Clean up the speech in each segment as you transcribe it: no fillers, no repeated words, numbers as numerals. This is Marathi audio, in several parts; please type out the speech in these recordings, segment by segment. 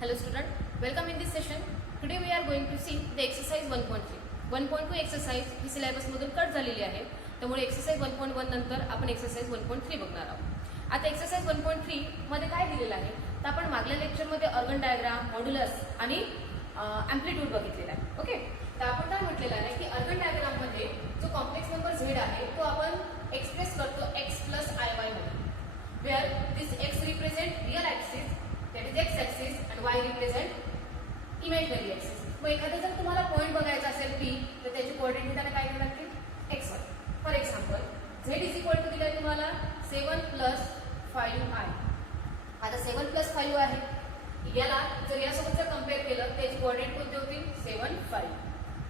Hello student, welcome in this session. Today we are going to see the exercise 1.3. 1.2 exercise he syllabus मधून कट झालेली आहे. त्यामुळे एक्सरसाइज 1.1 नंतर आपण एक्सरसाइज 1.3 बघणार आहोत. आता एक्सरसाइज 1.3 मध्ये काय दिलेलं आहे तर आपण मागल्या लेक्चर मध्ये ऑर्गन डायग्राम, मॉड्युलस आणि एम्प्लिट्यूड बघितलेला आहे. ओके, तर आपण काय म्हटलेलं आहे की ऑर्गन डायग्राम मध्ये जो कॉम्प्लेक्स नंबर z आहे तो आपण एक्सप्रेस करतो x + iy मध्ये, where this x represent real axis, that is x axis, and y represent imaginary axis. मग एखादा जर तुम्हाला पॉइंट बघायचा असेल p तर त्याचे कोऑर्डिनेट त्याला काय करावे लागतील x1. फॉर एक्झाम्पल z = दिलाय तुम्हाला 7 + 5i. आता 7 + 5 आहे, याला जर यासोबत जर कंपेअर केलं त्याचे कोऑर्डिनेट कोणते होतील 7 5.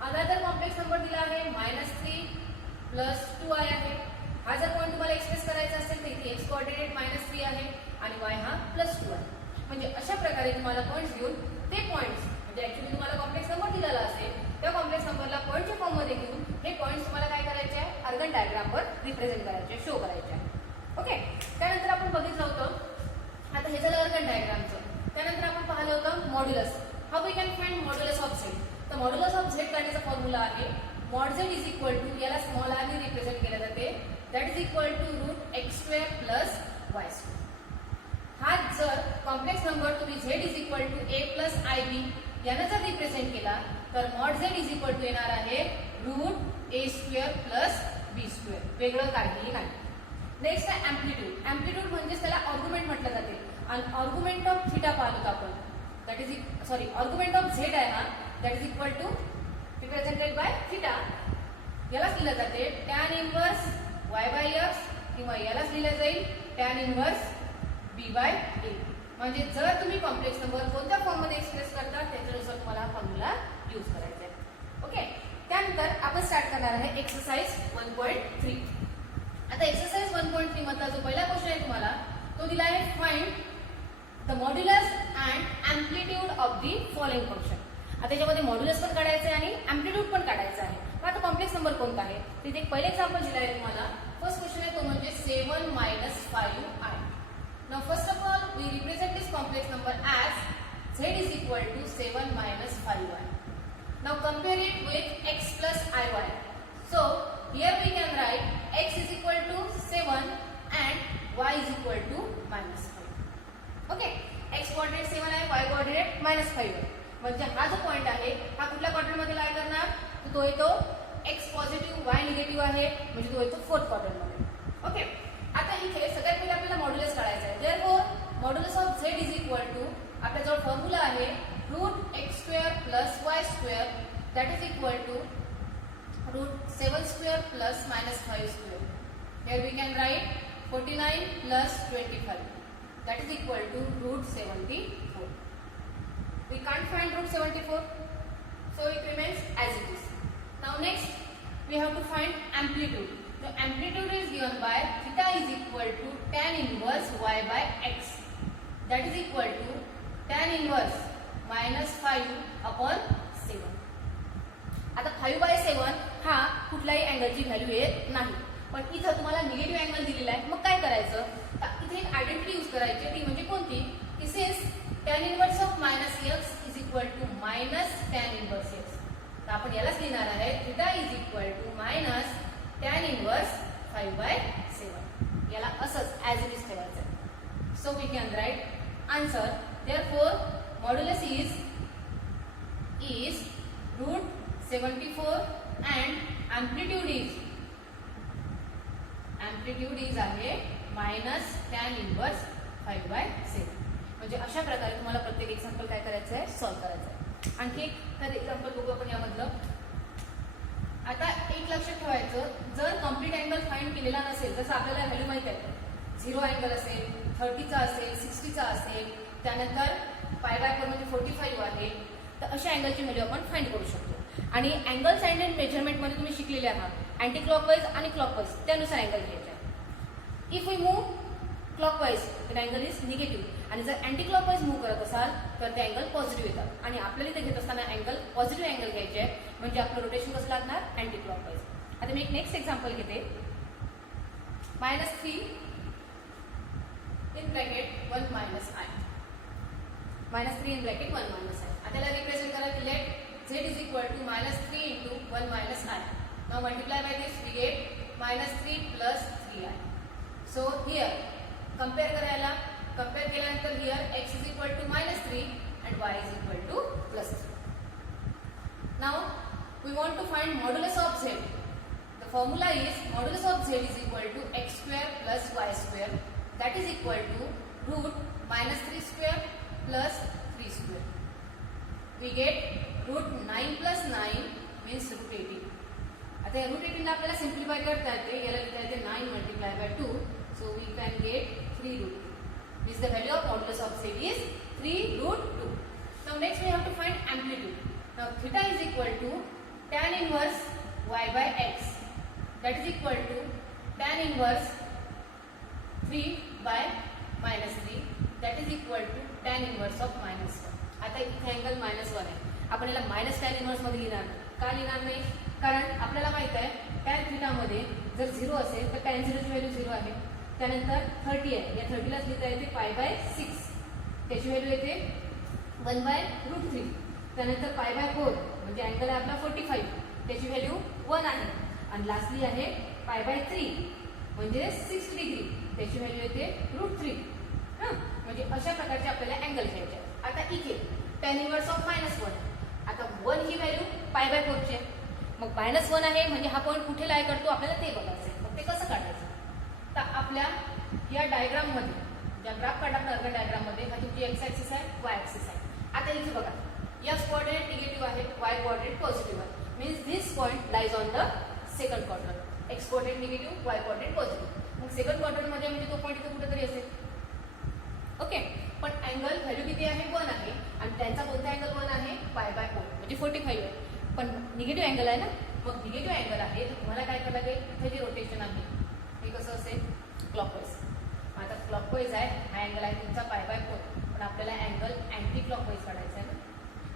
आता जर कॉम्प्लेक्स नंबर दिला आहे -3 + 2i आहे. हा जर पॉइंट तुम्हाला एक्सप्रेस करायचा असेल तर इथे x कोऑर्डिनेट -3 आहे आणि y हा +2 आहे. म्हणजे अशा प्रकारे तुम्हाला पॉइंट्स घेऊन ते पॉइंट्स म्हणजे ऍक्च्युअली तुम्हाला कॉम्प्लेक्स नंबर दिलेला असेल त्या कॉम्प्लेक्स नंबरला पॉइंटच्या फॉर्म मध्ये घेऊन हे पॉइंट्स तुम्हाला काय करायचे आहे ऑर्गन डायग्राम वर रिप्रेझेंट करायचे, शो करायचे आहे. ओके, त्यानंतर आपण बघितलं होतं, आता हे झालं ऑर्गन डायग्रामचं. त्यानंतर आपण पाहिलं होतं modulus. How we can find modulus of z. तर मॉड्युलस ऑफ z काढण्याचा फॉर्म्युला आहे mod z = याला स्मॉल r ने रिप्रेझेंट केले जाते, that is equal to √x² + y². हा जर कॉम्प्लेक्स नंबर तुम्ही z = a + ib याने जर रिप्रेझेंट केला तर mod z = येणार आहे √a² + b². वेगळं काहीही नाही. नेक्स्ट आहे एम्प्लिट्यूड. एम्प्लिट्यूड म्हणजे त्याला आर्ग्युमेंट म्हटलं जाते आणि आर्ग्युमेंट ऑफ थीटा पाहतो आपण, that is argument of z आहे हा, that is equal to represented by theta. यालाच लिहिलं जाते tan इनवर्स y/x किंवा यालाच लिहिलं जाईल tan इनवर्स b/a. म्हणजे जर तुम्ही कॉम्प्लेक्स नंबर कोणत्या फॉर्म मध्ये एक्सप्रेस करता त्याच्यानुसार तुम्हाला हा फॉर्म्युला यूज करायचा आहे. ओके, त्यानंतर आपण स्टार्ट करणार आहे एक्सरसाइज 1.3. आता एक्सरसाइज 1.3 मधला जो पहिला क्वेश्चन आहे तुम्हाला तो दिला आहे find the modulus and amplitude of the following function. आता त्याच्यामध्ये मॉड्युलस पण काढायचं आहे आणि एम्प्लिट्यूड पण काढायचं आहे. मग आता कॉम्प्लेक्स नंबर कोणता आहे तिथे एक पहिले एक्झाम्पल दिलं आहे तुम्हाला. फर्स्ट क्वेश्चन आहे तो म्हणजे 7 - 5i. Now first of all we represent this complex number as z is equal to 7 - 5y. Now compare it with x plus iy. So here we can write x is equal to 7 and y is equal to -5. Okay, x coordinate 7 आहे, y coordinate -5 आहे. म्हणजे हा जो पॉइंट आहे हा कुठल्या क्वाड्रंट मध्ये लाई करणार तर तो येतो x पॉझिटिव्ह y निगेटिव्ह आहे, म्हणजे तो येतो फोर्थ क्वाड्रंट मध्ये. ओके, आता इथे सगळ्यात पहिले आपल्याला मॉड्युलस काढायचा आहे. Therefore modulus of z is equal to आपल्याजवळ फॉर्म्युला आहे √x² + y², that is equal to √7² + -5². Here we can write 49 + 25, that is equal to √74. We can't find √74, so it remains as it is. Now next we have to find amplitude. The amplitude is given by theta is equal to tan inverse y/x, that is equal to tan inverse -5/7. आता 5/7 हा कुठल्याही अँगलची व्हॅल्यू येत नाही, पण इथं तुम्हाला निगेटिव्ह अँगल दिलेला आहे. मग काय करायचं तर इथे एक आयडेंटिटी यूज करायची, ती म्हणजे कोणती की since tan inverse of -x is equal to -tan inverse x, तर आपण यालाच लिहिणार आहे theta is equal to tan inverse 5/7. याला असंच ॲज इट इज ठेवायचं आहे. So we can write answer. Therefore modulus is √74 and amplitude is आहे -tan इनवर्स 5/7. म्हणजे अशा प्रकारे तुम्हाला प्रत्येक एक्झाम्पल काय करायचं आहे सॉल्व्ह करायचं आहे. आणखी एक एक्झाम्पल बघू आपण यामधलं. आता एक लक्षात ठेवायचं, जर कम्प्लीट अँगल फाइंड केलेला नसेल, जसं आपल्याला व्हॅल्यू माहित आहे 0 अँगल असेल, 30चा असेल, 60चा असेल, त्यानंतर π/4 म्हणजे 45 आहे, तर अशा अँगलची व्हॅल्यू आपण फाइंड करू शकतो. आणि अँगल्स अँड मेजरमेंट मध्ये तुम्ही शिकलेले आहात अँटी क्लॉकवाईज आणि क्लॉकवाईज, त्यानुसार अँगल घ्यायचा आहे. इफ वी मूव क्लॉकवाईज तर अँगल इज निगेटिव्ह, आणि जर अँटी क्लॉकवाईज मूव्ह करत असाल तर ते अँगल पॉझिटिव्ह येतात. आणि आपल्याला इथे घेत असताना अँगल पॉझिटिव्ह अँगल घ्यायचे आहे, म्हणजे आपलं रोटेशन कसं लागणार अँटी क्लॉकवाईज. आता मी एक नेक्स्ट एक्झाम्पल घेते. -3 in bracket 1 - i. Minus 3 in bracket 1 minus i. आता याला रिप्रेझेंट करा की let z is equal to minus 3 into 1 minus i. Now multiply by this we get minus 3 plus 3i. So here compare करायला कम्पेअर केल्यानंतर here x is equal to minus 3 and y is equal to plus 3. Now we want to find modulus of z. The formula is modulus of z is equal to x square plus y square, that is equal to root minus 3 square plus 3 square. We get root 9 plus 9 means root 18. आता root 18 ला आपल्याला सिम्प्लिफाय करता येते, याला लिहिता येते 9 multiplied by 2, so we can get 3 root 2. This the value of modulus of z is 3 root 2. Now next we have to find amplitude. Now theta is equal to tan inverse y by x. That is equal to tan inverse 3 by minus 3. That is equal to tan inverse of minus 1. आता इथे अँगल मायनस 1 आहे. आपण याला मायनस टॅन इनवर्स मध्ये लिहिणार नाही. का लिहिणार नाही? कारण आपल्याला माहित आहे टॅन थीटा मध्ये जर 0 असेल तर टॅन 0 ची व्हॅल्यू 0 आहे. त्यानंतर 30 आहे, या 30 लाच लिहिता येते पाय बाय 6, त्याची व्हॅल्यू येते 1 बाय रूट 3. त्यानंतर पाय बाय 4 म्हणजे अँगल आहे आपला 45, त्याची व्हॅल्यू 1 आहे. आणि लास्टली आहे पाय बाय 3 म्हणजे 60 डिग्री, त्याची व्हॅल्यू येते रूट 3. म्हणजे अशा प्रकारचे आपल्याला अँगल घ्यायचे. आता इथे tan इनवर्स ऑफ मायनस 1. आता 1 ही व्हॅल्यू पाय बाय 4 ची आहे, मग मायनस 1 आहे म्हणजे हा पॉईंट कुठे लाय करतो आपल्याला ते बघायचं आहे. मग ते कसं काढायचं? तर आपल्या या डायग्राम मध्ये ज्या ग्राफ काढला आपण डायग्राम मध्ये हा तुमची एक्स ऍक्सिस आहे, वाय ऍक्सिस आहे. आता इथे बघा एक्स कोऑर्डिनेट निगेटिव्ह आहे, वाय कोऑर्डिनेट पॉझिटिव्ह आहे. Means this point lies on the second quadrant. X coordinate negative, Y coordinate positive. मग सेकंड क्वाड्रंट मध्ये म्हणजे तो पॉईंट इथे कुठेतरी असेल. ओके, पण अँगल व्हॅल्यू किती आहे? 1 आहे आणि त्यांचा कोणता अँगल 1 आहे? पाय बाय 4 म्हणजे 45 आहे. पण निगेटिव्ह अँगल आहे ना, मग निगेटिव्ह अँगल आहे तर तुम्हाला काय करायला लागेल? इथे जे रोटेशन आहे हे कसं असेल? क्लॉकवाईज. आता क्लॉकवाईज आहे, हा अँगल आहे तुमचा पाय बाय 4, पण आपल्याला अँगल अँटी क्लॉकवाईज काढायचा आहे ना.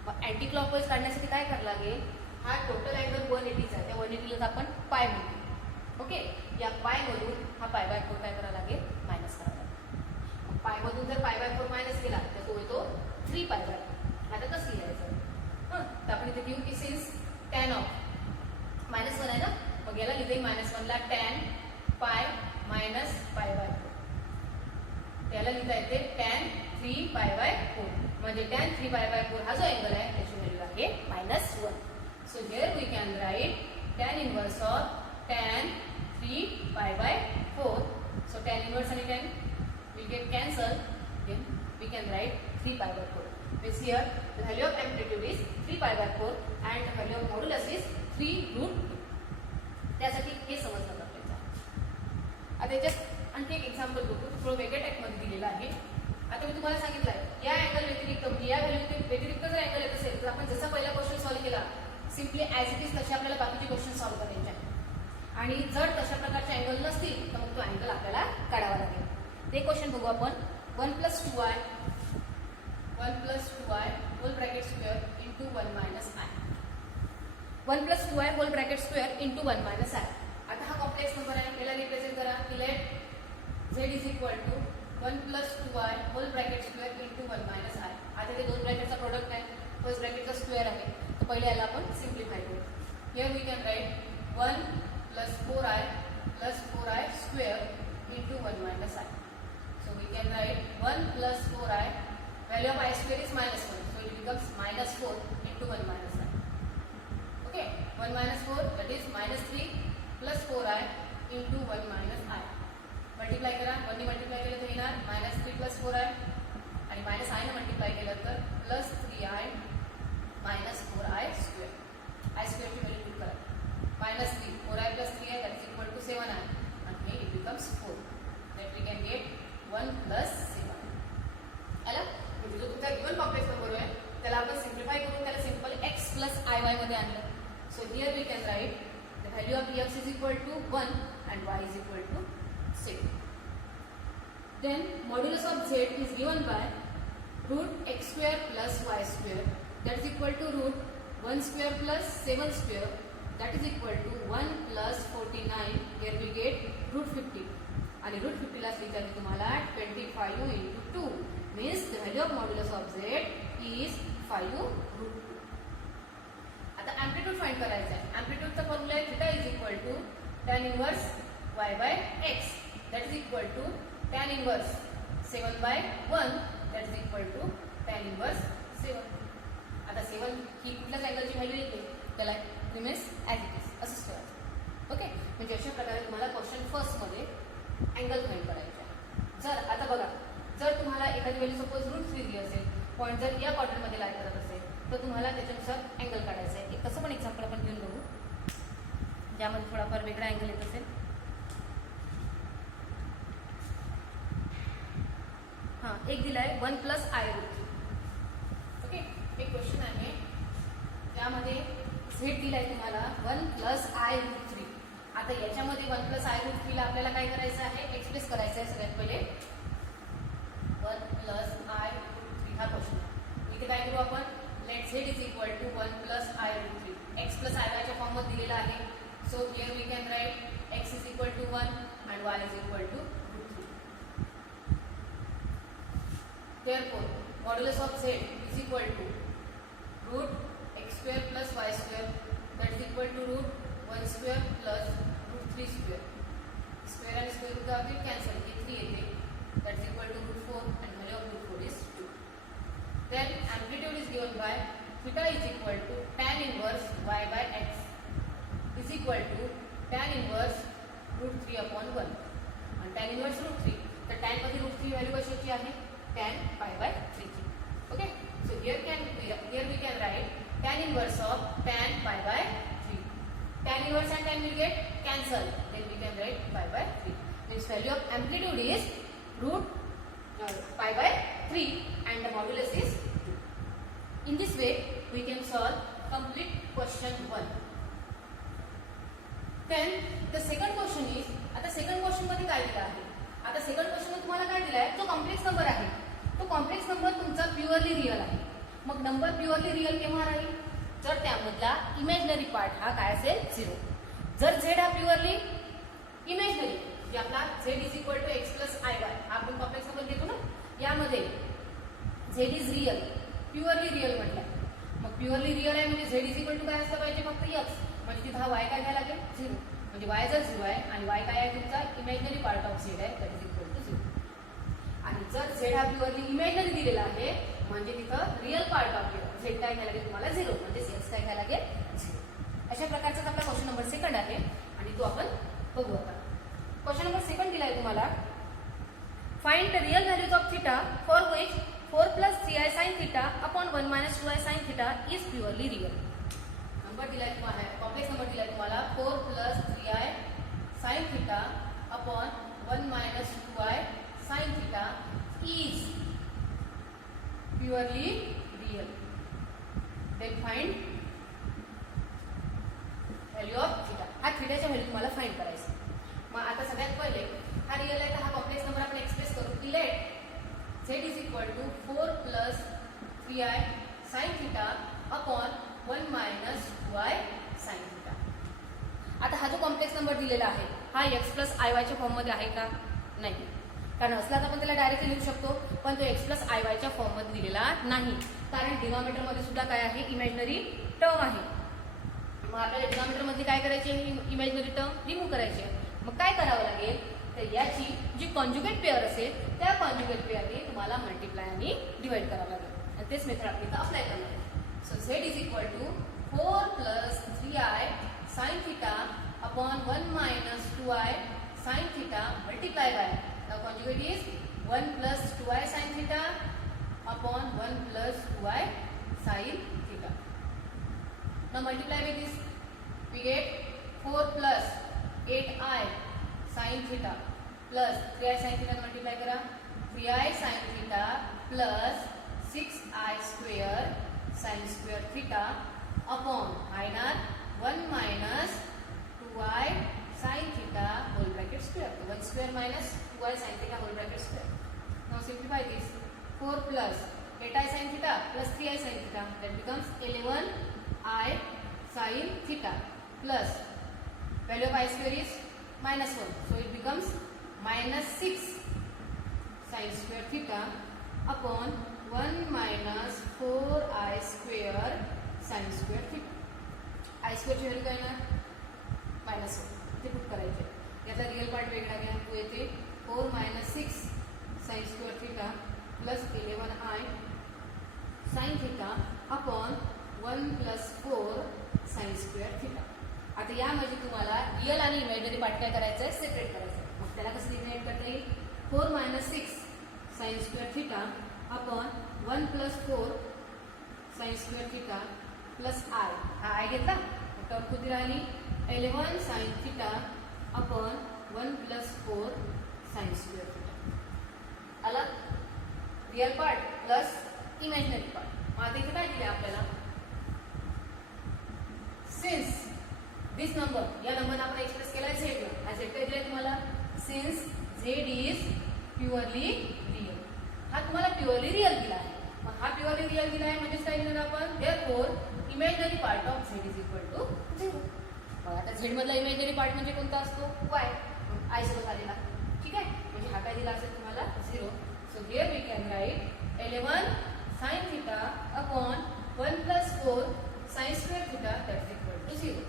मग अँटी क्लॉकवाईज काढण्यासाठी काय करायला लागेल? हा टोटल अँगल 180 आहे, त्या 180 आपण पाय म्हणतो. ओके, या पाय मधून हा पाय बाय 4 काय करायला लागेल? मायनस करायला लागेल. पाय मधून जर पाय बाय 4 मायनस केला तर तो येतो 3 पाय बाय 4. आता कसं लिहायचं? तर आपण इथे घेऊ की सिन्स टॅन ऑफ मायनस 1 आहे ना, मग याला लिहिते मायनस 1 ला tan pi minus pi by 4. त्याला लिहिता येते टॅन 3 पाय बाय 4 म्हणजे टॅन 3 पाय बाय 4 हा जो अँगल आहे त्याची व्हॅल्यू आहे minus 1. So here we can write tan inverse of tan 3 pi by 4. So tan inverse आणि tan will get cancelled, then we can write 3 pi by 4. Means here the value of amplitude is 3 pi by 4 and the value of modulus is 3 root 2. त्यासाठी हे समजलं गरजेचं आहे. आता याच्यात आणखी एक एक्झाम्पल बघू, थोडं वेगळ्या टाईपमध्ये दिलेलं आहे. आता मी तुम्हाला सांगितलं आहे या अँगल व्यतिरिक्त म्हणजे या व्हॅल्यू व्यतिरिक्त जर अँगल येत असेल तर आपण जसा पहिला क्वेश्चन सॉल्व्ह केला सिम्पली ॲज इट इज तसे आपल्याला बाकीचे क्वेश्चन सॉल्व्ह करायचे आहे. आणि जर तशा प्रकारचे अँगल नसतील तर मग तो अँगल आपल्याला काढावा लागेल. ते क्वेश्चन बघू आपण. 1 plus 2i whole bracket square into 1 minus i. 1 plus 2i whole bracket square into 1 minus i. आता हा कॉम्प्लेक्स नंबर आहे, याला रिप्रेझेंट करा की let z is equal to 1 plus 2i whole bracket square into 1 minus i. आता ते दोन ब्रॅकेटचा प्रोडक्ट आहे, फर्स्ट ब्रॅकेटचा स्क्वेअर आहे, तर पहिले याला आपण सिम्प्लिफाय करू. Here we can write 1 plus 4i plus 4i square into 1 minus I. So we can write 1 plus 4i, value of I square is minus 1, so it becomes minus 4 into 1 minus i. Okay, 1 minus 4 that is minus 3 plus 4i into 1 minus i. Multiply करा, 1 ने multiply केलं तर येणार minus 3 plus 4i आणि minus i ने multiply केलं तर plus 3i minus 4i square. I square ची value put करा. Minus 3, 4i plus 3i that is equal to 7i and here it becomes 4. That we can get 1 plus 7. आला? म्हणजे जो तुमचा गिवन कॉम्प्लेक्स नंबर आहे त्याला आपण सिम्प्लिफाय करून त्याला सिंपल x plus iy मध्ये आणलं. So here we can write the value of x is equal to 1 and y is equal to 6. Then modulus of z is given by root x square plus y square that is equal to root 1 square plus 7 square that is equal to 1 plus 49. Here we get root 50 आणि रूट 50 ला लिहिता तुम्हाला 25 into 2 means the value of modulus of z is 5 root 2. आता amplitude फाइंड करायचा आहे. amplitude चा फॉर्म्युला आहे theta is equal to tan inverse y by x, that is equal to tan inverse 7 by 1, that is equal to tan inverse 7. आता 7 ही कुठल्याच अँगलची व्हॅल्यू येते, त्याला रिमेन्स ॲज इट इज असंच ठेवायचं. ओके, म्हणजे अशा प्रकारे तुम्हाला क्वेश्चन फर्स्ट मध्ये अँगल फाइंड करायचे आहे. जर आता बघा, जर तुम्हाला एखादी व्हॅल्यू सपोज रूट 3 दिली असेल, पॉईंट जर या क्वाड्रंटमध्ये लाय करत असेल, तर तुम्हाला त्याच्यानुसार अँगल काढायचा आहे. एक तसं पण एक्झाम्पल आपण घेऊन बघू ज्यामध्ये थोडाफार वेगळा अँगल येत असेल. हां, एक दिलाय 1 प्लस आय रूट 3. ओके, एक क्वेश्चन आहे त्यामध्ये झेड दिलाय तुम्हाला 1 प्लस आय रूट 3. आता याच्यामध्ये 1 प्लस आय रूट 3 ला आपल्याला काय करायचं आहे, एक्सप्रेस करायचं आहे. सगळ्यात पहिले 1 प्लस आय रूट 3 हा क्वेश्चन. इथे काय करू आपण, let z is equal to 1 plus i root 3. X plus i वायच्या फॉर्ममध्ये दिलेला आहे. So here we can write x is equal to 1 and y is equal to root 3. Therefore, modulus of z is equal to root x square plus y square, that is equal to root 1 square plus root 3 square. Square and square root are cancel. ये 3 येते. That is equal to root 4 and value of root 4 is 2. Then amplitude is given by theta is equal to tan inverse y by x is equal to tan inverse root 3 upon 1. And tan inverse root 3. तर tan मध्ये root 3 व्हॅल्यू कशाची आहे, tan pi by 3. Okay, so here we can write tan inverse of tan pi by 3. Tan inverse and tan will get cancelled. Then we can write pi by 3. Means value of amplitude is root pi by 3 and the modulus is 2. In this way we can solve complete question 1. Then the second question is, आता second question मध्ये काय दिलं आहे, आता सेकंड क्वेश्चन मध्ये तुम्हाला काय दिलाय, तो कॉम्प्लेक्स नंबर आहे. तो कॉम्प्लेक्स नंबर तुमचा प्युअरली रिअल आहे. मग नंबर प्युअरली रिअल केव्हा राहील, जर त्यामधला इमॅजिनरी पार्ट हा काय असेल 0. जर झेड हा प्युअरली इमॅजिनरी, म्हणजे आपला z is equal to x plus i y, हा आपण कॉम्प्लेक्स नंबर घेतो ना, यामध्ये z is real, purely real म्हटलं. मग प्युअरली रिअल आहे म्हणजे झेड इज इक्वल टू काय असलं पाहिजे, फक्त एक्स. म्हणजे तिथं हा वाय काय घ्यायला लागेल 0. म्हणजे वाय जर 0 आहे आणि वाय काय आहे तुमचा इमॅजिनरी पार्ट ऑफ झेड आहे, दॅट इज इक्वल टू 0. आणि जर झेड हा प्युअरली इमॅजिनरी दिलेला आहे म्हणजे तिथं रिअल पार्ट ऑफ झेड काय घ्यायला लागेल तुम्हाला 0, म्हणजे एक्स काय घ्यायला लागेल 0. अशा प्रकारचा आपला क्वेश्चन नंबर सेकंड आहे आणि तो आपण बघू. आता क्वेश्चन नंबर सेकंड दिलाय तुम्हाला, find the real values of theta for which 4 plus 3i sin theta upon 1 minus 2i sin theta is purely real. Number दिलाय तुम्हाला, कॉम्प्लेक्स नंबर दिलाय तुम्हाला 4 plus 3i sin theta upon 1 minus 2i sin theta is purely real. Then find value of theta. हा थीटाच्या व्हॅल्यू तुम्हाला फाइंड करायचं. मग आता सगळ्यात पहिले हा रिअल आहे तर हा कॉम्प्लेक्स नंबर आपण एक्सप्रेस करू की let z is equal to 4 plus 3i sin theta upon 1 minus 2i sin theta. आता हा जो कॉम्प्लेक्स नंबर दिलेला आहे हा x प्लस आय वायच्या फॉर्ममध्ये आहे का, नाही. कारण असला तर आपण त्याला डायरेक्टली लिहू शकतो, पण तो x प्लस आय वायच्या फॉर्ममध्ये दिलेला नाही, कारण डिनॉमिनेटरमध्ये सुद्धा काय आहे, इमॅजिनरी टर्म आहे. मग आपल्याला डिनॉमिनेटरमध्ये काय करायची आहे, इमॅजिनरी टर्म रिमूव्ह करायची आहे. मग काय करावं लागेल, तर याची जी कॉन्जुगेट पेअर असेल त्या कॉन्जुगेट पेअरने तुम्हाला मल्टिप्लाय आणि डिवाइड करावं लागेल आणि तेच मेथड आपली इथं अप्लाय करणार आहे. So z is equal to 4 plus 3i sin theta upon 1 minus 2i sin theta multiply by the conjugate is 1 plus 2i sin theta upon 1 plus 2i sin theta. Now multiply with this, we get 4 plus 8i sin theta plus 3i sin theta multiply करा, 3i sin theta plus 6i square sin square theta upon INR 1 minus 2i sin theta whole bracket square. 1 square minus 2i sin theta whole bracket square. Now simplify this. 4 plus 8i sin theta plus 3i sin theta, that becomes 11i sin theta plus value of I square is minus 1, so it becomes minus 6 sin square theta upon 1 minus 4i square sine square theta. I स्क्वेअरची व्हॅल्यू काय ना मायनस 1 इथे पुट करायचे. याचा रिअल पार्ट वेगळा घ्या. तो येते 4 minus 6 sine square theta plus 11i sign theta upon 1 plus 4 sine square theta. आता यामध्ये तुम्हाला रिअल आणि इमॅजिनरी पार्ट काय करायचं आहे, सेपरेट करायचं आहे. मग त्याला कसं डिफाइन करता येईल, 4 minus 6 sine square theta upon 1 plus 4 sine square theta plus i. हा आय घेतला तर किती राहिली 11 sine theta upon 1 plus 4 sine square theta. आला real part plus imaginary part. मग आता इथे काय दिले आपल्याला, सिन्स दिस नंबर, या नंबरला आपण एक्सप्रेस केलाय झेड ला. हा झेड काय दिलाय तुम्हाला, since Z is purely real. हा तुम्हाला प्युअरली रिअल दिला आहे. मग हा प्युअरली रिअल दिला आहे म्हणजे काय लिहिणार आपण, therefore imaginary part of z is equal to 0. मग आता झेड मधला इमॅजिनरी पार्ट म्हणजे कोणता असतो, वाय. आय सोबत आलेला, ठीक आहे. म्हणजे हा काय दिला असेल तुम्हाला 0. So here we can write 11 sine theta upon 1 plus 4 sine square theta that is equal to 0.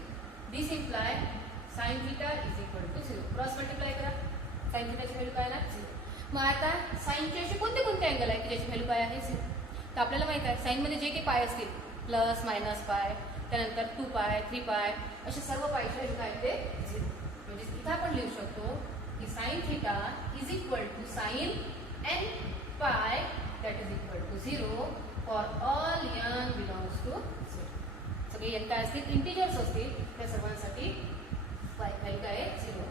This imply sine theta is equal to 0. Cross multiply करा, साइन थिटाची व्हॅल्यू काय ना 0. मग आता साइनचे असे कोणते कोणते अँगल आहे की ज्याची व्हॅल्यू काय आहे 0. तर आपल्याला माहित आहे साइनमध्ये जे काही पाय असतील, प्लस मायनस पाय, त्यानंतर 2 पाय 3 पाय, असे सर्व पायचे व्हॅल्यू काय ते 0. म्हणजे इथं आपण लिहू शकतो की sine theta is equal to sine n pi that is equal to 0 for all n belongs to 0. सगळे n काय असतील, इंटिजर्स असतील, त्या सर्वांसाठी पाय व्हॅल्यू काय आहे 0.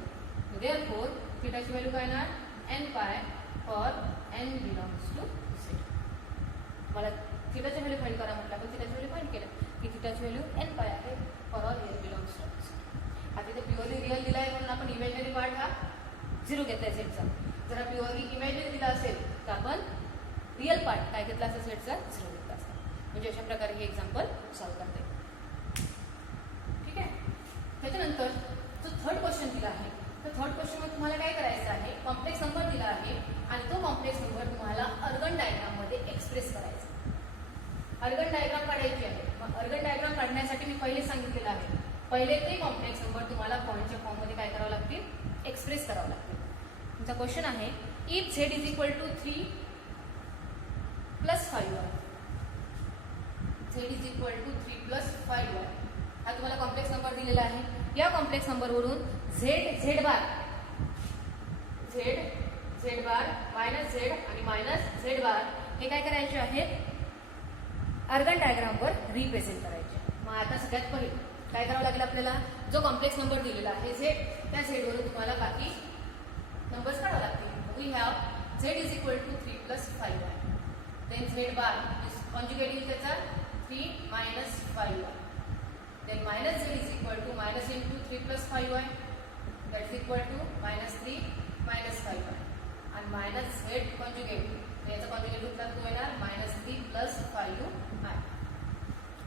देअरफॉर थिटाची व्हॅल्यू काय ना n पाय फॉर n बिलॉंग्स टू 0. मला थिटाची व्हॅल्यू फाइंड करा म्हटलं, आपण थिटाची व्हॅल्यू फाइंड केलं की थिटाची व्हॅल्यू n पाय आहे for all n belongs to 0. आता इथे प्युअरली रिअल दिला आहे म्हणून आपण इमॅजिनरी पार्ट हा 0 घेतलाय झेडचा. जर हा प्युअरली इमॅजिनरी दिला असेल तर आपण रिअल पार्ट काय घेतला असेल झेडचा 0 घेतला असेल. म्हणजे अशा प्रकारे हे एक्झाम्पल सॉल्व्ह करता येईल, ठीक आहे. त्याच्यानंतर जो थर्ड क्वेश्चन दिला आहे, तर थर्ड क्वेश्चन मध्ये तुम्हाला काय करायचं आहे, कॉम्प्लेक्स नंबर दिला आहे आणि तो कॉम्प्लेक्स नंबर तुम्हाला अर्गन डायग्राम मध्ये एक्सप्रेस करायचा. अर्गन डायग्राम काढायची आहे. मग अर्गन डायग्राम काढण्यासाठी मी पहिले सांगितलेलं आहे, पहिले ते कॉम्प्लेक्स नंबर तुम्हाला पॉईंटच्या फॉर्म मध्ये काय करावं लागतील, एक्सप्रेस करावं लागतील. तुमचा क्वेश्चन आहे, if z is equal to 3 plus 5y, z is equal to 3 plus 5y. हा तुम्हाला कॉम्प्लेक्स नंबर दिलेला आहे. या कॉम्प्लेक्स नंबरवरून झेड बार मायनस झेड आणि मायनस झेड बार हे काय करायचे आहेत, अर्गन डायग्रामवर रिप्रेझेंट करायचे. मग आता सगळ्यात पहिले काय करावं लागेल आपल्याला, जो कॉम्प्लेक्स नंबर दिलेला आहे झेड, त्या झेडवरून तुम्हाला बाकी नंबर्स काढावे लागतील. We have z is equal to 3 plus 5y. Then z bar is conjugate येईल त्याचा 3 minus 5y. Then minus z is equal to minus into 3 plus 5y, that is equal to minus 3 minus 5y, and minus z conjugate, याचा conjugate उत्तर तो येणार minus 3 plus 5y.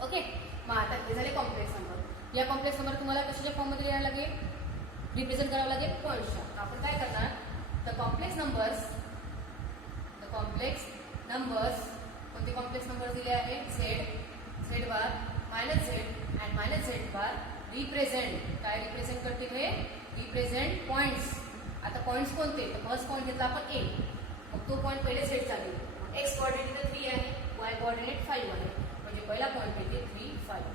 ओके. मग आता हे झाले कॉम्प्लेक्स नंबर. या कॉम्प्लेक्स नंबर तुम्हाला कशाच्या फॉर्म मध्ये लिहायला लागेल, रिप्रेझेंट करावं लागेल पॉईंट्सच्या. आपण काय करणार, द कॉम्प्लेक्स नंबर्स कोणते कॉम्प्लेक्स नंबर दिले आहेत, Z bar minus Z and minus z bar represent, काय रिप्रेझेंट करते हे, रिप्रेझेंट पॉइंट्स. आता पॉइंट्स कोणते, तर फर्स्ट पॉइंट घेतला आपण a, मग तो पॉइंट पहिले सेट चालेल. x कोऑर्डिनेट इथे 3 आहे, y कोऑर्डिनेट 5 आहे, म्हणजे पहिला पॉइंट येते 3 5.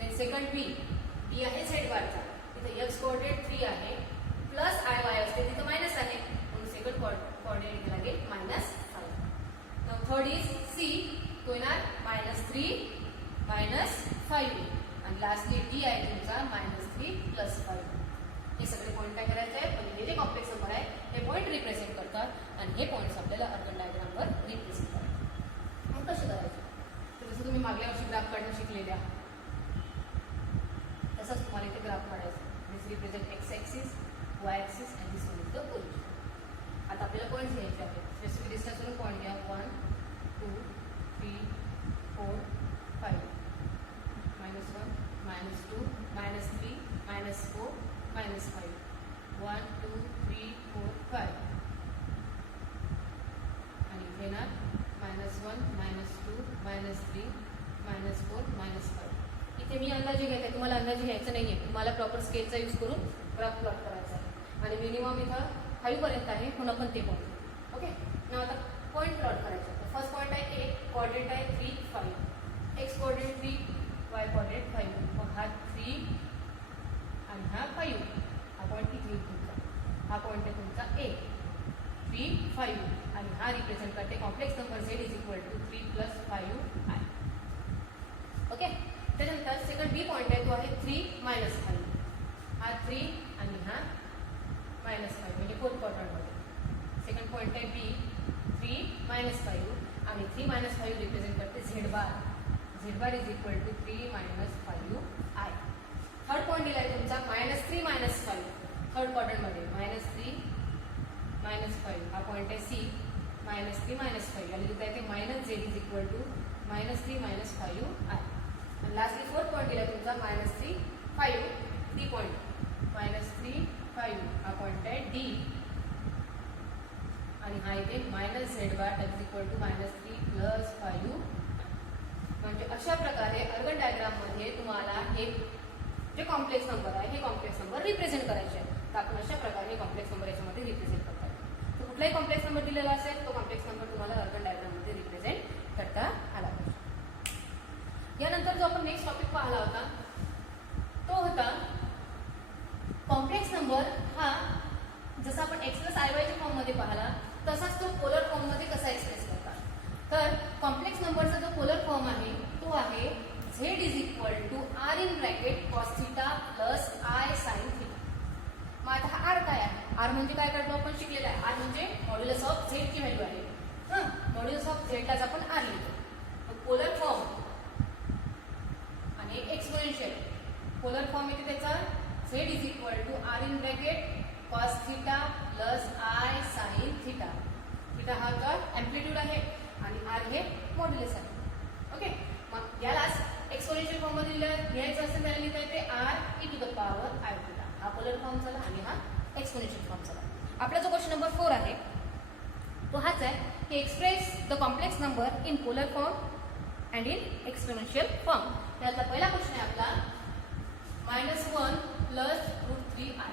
देन सेकंड b आहे z बारचा, इथे x कोऑर्डिनेट 3 आहे प्लस i y असते, तिथे मायनस आहे म्हणून सेकंड कोऑर्डिनेट इथे लागेल -5. नाउ थर्ड इज c, तो येणार -3 -5 आणि लास्टली डी आहे तुमचा -3 प्लस 5. हे सगळे पॉईंट काय करायचे आहे, म्हणजे हे जे कॉम्प्लेक्स नंबर आहे हे पॉईंट रिप्रेझेंट करतात आणि हे पॉईंट्स आपल्याला अर्गन डायग्रामवर रिप्रेझेंट करतात. मग कसे करायचे, तर जसं तुम्ही मागल्या वर्षी ग्राफ काढणं शिकलेल्या तसंच तुम्हाला इथे ग्राफ काढायचं. This represent x axis, y axis and this one is the origin. आता आपल्याला पॉईंट्स घ्यायचे आहेत. स्पेसिफिक डिस्टन्सवरून पॉईंट घ्या, 1 2 3 4 5, -1 -2 -3 -4 -5, 1 2 3 4 5 आणि इथे ना -3 -4 -5. इथे मी अंदाजे घेत आहे, तुम्हाला अंदाजे घ्यायचं नाही आहे, तुम्हाला प्रॉपर स्केलचा यूज करून ग्राफ प्लॉट करायचा आहे. आणि मिनिमम इथं 5 पर्यंत आहे, म्हणून आपण ते पॉईंट. ओके, ना आता पॉईंट प्लॉट करायचे. फर्स्ट पॉईंट आहे A, कोऑर्डिनेट आहे 3, 5, x कोऑर्डिनेट 3, y कोऑर्डिनेट 5. मग हा 3 आणि हा 5, हा पॉईंट इथे तुमचा, हा पॉईंट आहे तुमचा A, 3, 5 आणि हा रिप्रेझेंट करते complex number Z is equal to 3 + 5i. Okay, त्यानंतर सेकंड बी पॉईंट आहे तो आहे 3 - 5. हा 3 आणि हा -5 म्हणजे फोर्थ क्वाड्रंटमध्ये. सेकंड पॉईंट आहे बी 3 - 5 आणि 3 - 5 रिप्रेझेंट करते z bar. Z bar is equal to 3 - 5i. Third point दिला आहे तुमचा -3 - 5. थर्ड क्वाड्रंटमध्ये -3 - 5 हा पॉईंट आहे सी. -3 - 5 आणि लिहिता येते -z is equal to -3 - 5i. आणि लास्टली फोर्थ पॉईंट दिला तुमचा -3 - 5 डी पॉईंट. -3 - 5 हा पॉईंट आहे डी आणि हा इथे -z bar that is equal to -3 + 5. म्हणजे अशा प्रकारे अर्गन डायग्राममध्ये तुम्हाला हे जे कॉम्प्लेक्स नंबर आहे हे कॉम्प्लेक्स नंबर रिप्रेझेंट करायचे आहे. तर आपण अशा प्रकारे कॉम्प्लेक्स नंबर याच्यामध्ये रिप्रेझेंट करता येतो. तर कुठलाही कॉम्प्लेक्स नंबर दिलेला असेल तो कॉम्प्लेक्स नंबर तुम्हाला अर्गन डायग्राममध्ये रिप्रेझेंट करता आला पाहिजे. यानंतर जो आपण नेक्स्ट टॉपिक पाहिला होता तो होता कॉम्प्लेक्स नंबर. हा जसा आपण एक्स + iy च्या फॉर्ममध्ये पाहिला तसाच तो पोलर फॉर्ममध्ये कसा एक्सप्रेस करतात. तर कॉम्प्लेक्स नंबरचा जो पोलर फॉर्म आहे तो आहे z is equal to r in bracket cos θ + i sin θ. मग आता हा r काय आहे? r म्हणजे काय करतो आपण शिकलेला आहे. r म्हणजे मॉड्युलस ऑफ z ची व्हॅल्यू आहे. मॉड्युलस ऑफ z लाच आपण r लिहितो. मग पोलर फॉर्म आणि एक्सपोनेन्शियल. पोलर फॉर्म येते त्याचा z is equal to r in bracket cos θ + i sin θ. θ हा जो अँप्लिट्यूड आहे आणि r हे मॉड्युलस आहे. ओके, मग यालाच एक्सपोनेन्शियल फॉर्म मध्ये लिहायचं असेल त्याला लिहिता येते r e⁻⁴ i. हा पोलर फॉर्म झाला आणि हा एक्सपोनेन्शियल फॉर्म झाला. आपला जो क्वेश्चन नंबर 4 आहे तो हाच आहे की express the complex number in polar form and in exponential form. त्यातला पहिला क्वेश्चन आहे आपला -1 + √3i.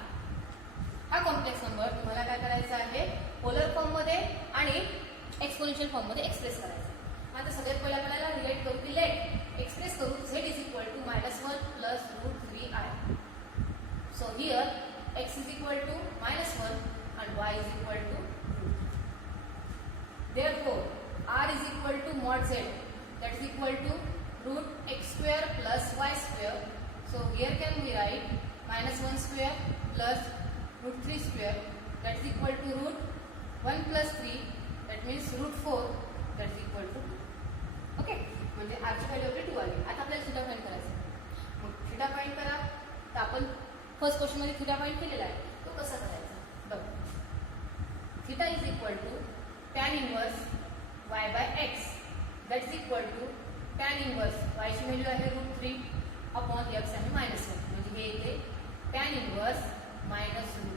हा कॉम्प्लेक्स नंबर तुम्हाला काय करायचा आहे पोलर फॉर्म मध्ये आणि एक्सपोनेन्शियल फॉर्म मध्ये एक्सप्रेस करायचा. आता सगळ्यात पहिला आपल्याला रिलेट करू की लेट एक्सप्रेस करू z is equal to -1 + √3i. So here x is equal to -1 and y is equal to √3. Therefore r is equal to mod z, that is equal to √x² + y². So here can we write -1² + √3², that is equal to √1 + 3, that means √4, that is equal to 2. Okay, म्हणजे r ची व्हॅल्यू आपली 2 आली. आता आपल्याला थीटा फाइंड करायचा आहे. मग थीटा फाइंड करा. तर आपण फर्स्ट क्वेश्चन मध्ये थीटा फाइंड केलेला आहे. तो कसा करायचा बघा. Theta is equal to tan inverse y/x, that is equal to tan inverse y ची व्हॅल्यू आहे √3 अपॉन x आहे -1. म्हणजे हे येते tan इनवर्स -√3.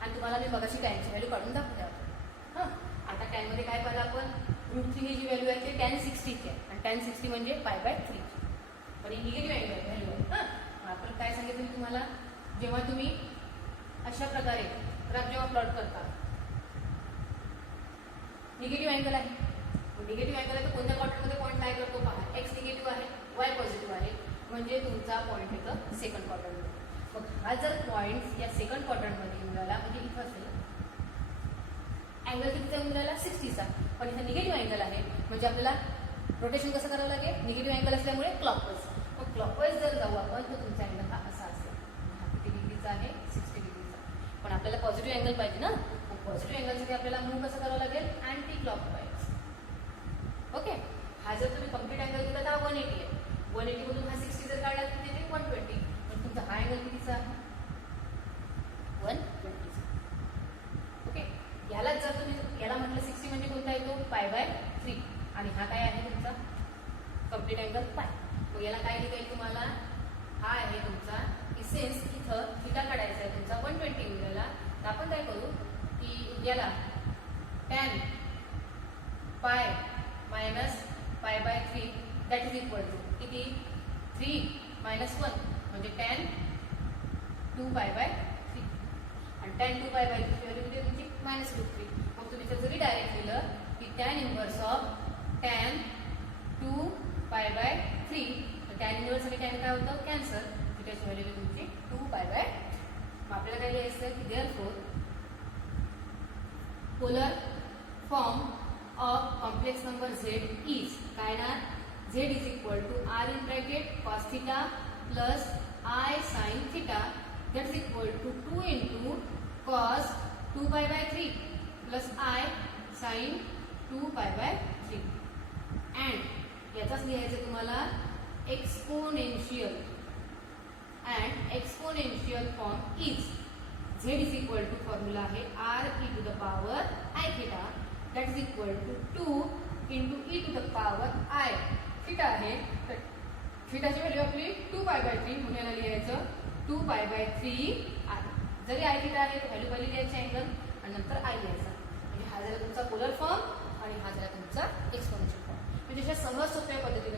आणि तुम्हाला मी मगाशी टॅनची व्हॅल्यू काढून दाखवते आपण. आता टॅन मध्ये काय पाहिलं आपण √3 ही जी व्हॅल्यू आहे ते tan 60 ची आहे आणि tan 60 म्हणजे π/3. पण ही निगेटिव्ह अँगल व्हॅल्यू आहे. आपण काय सांगितलं तुम्हाला जेव्हा तुम्ही अशा प्रकारे ग्राफ जेव्हा प्लॉट करता निगेटिव्ह अँगल आहे. निगेटिव्ह अँगल आहे तर कोणत्या क्वाड्रंटमध्ये पॉईंट काय करतो पहा. एक्स निगेटिव्ह आहे, वाय पॉझिटिव्ह आहे, म्हणजे तुमचा पॉईंट येतं सेकंड क्वाड्रंटमध्ये. मग हा जर पॉईंट या सेकंड क्वाड्रंटमध्ये येऊन राहिला म्हणजे इथं असेल अँगल कितीचा येऊन राहिला 60चा, पण इथं निगेटिव्ह अँगल आहे म्हणजे आपल्याला रोटेशन कसं करावं लागेल. निगेटिव्ह अँगल असल्यामुळे क्लॉकवाईज. मग क्लॉकवाईज जर जाऊ आपण तर तुमचा अँगल हा असा असेल. हा किती डिग्रीचा आहे 60 डिग्रीचा. पण आपल्याला पॉझिटिव्ह अँगल पाहिजे ना. मग पॉझिटिव्ह अँगलसाठी आपल्याला मूव्ह कसं करावं लागेल अँटी क्लॉकवाईज. ओके, हा जर तुम्ही कम्प्लीट अँगल दिला तर हा 180 आहे. 180 मधून हा 60 जर काढला तर तिथे 120. पण तुमचा हा अँगल कितीचा आहे 120. ओके, यालाच जर तुम्ही याला म्हटलं 60 म्हणजे कोणता येतो π/3 आणि हा काय आहे तुमचा कम्प्लीट अँगल π. मग याला काय लिहिता येईल तुम्हाला. हा आहे तुमचा इसेन्स. इथं थीटा काढायचा आहे तुमचा 120 मिळाला. तर आपण काय करू की याला tan π minus pi by 3 that is equal to किती 3 मायनस 1 म्हणजे tan 2 पाय बाय 3 आणि tan 2 पाय बाय 3 ची व्हॅल्यू किती तुमची -√3. मग तुम्ही जर जरी डायरेक्ट लिहिलं की tan इन्व्हर्स ऑफ tan 2 पाय बाय 3 तर tan इन्व्हर्स आणि tan काय होतं कॅन्सल, त्याची व्हॅल्यू तुमची 2 पाय बाय. मग आपल्याला काय लिहायचं की therefore polar form of complex number z is काय ना z is equal to r in bracket cos theta plus I sin theta that is equal to 2 into cos 2 पाय बाय 3 प्लस I sin 2 पाय बाय 3 अँड याचाच लिहायचं तुम्हाला exponential and exponential form is z is equal to formula आहे r e to the power I theta that is equal to 2 into e to the power I theta आहे. तर थीटाची व्हॅल्यू आपली 2 पाय बाय 3 म्हणून याला लिहायचं 2 पाय बाय 3 I. जरी I थीटा आहे तर व्हॅल्यू पहिली लिहायची अँगल आणि नंतर I लिहायचा. म्हणजे हा झाला तुमचा पोलर फॉर्म आणि हा झाला तुमचा एक्सपोनेन्शियल फॉर्म. म्हणजे अशा सहज सोप्या पद्धतीने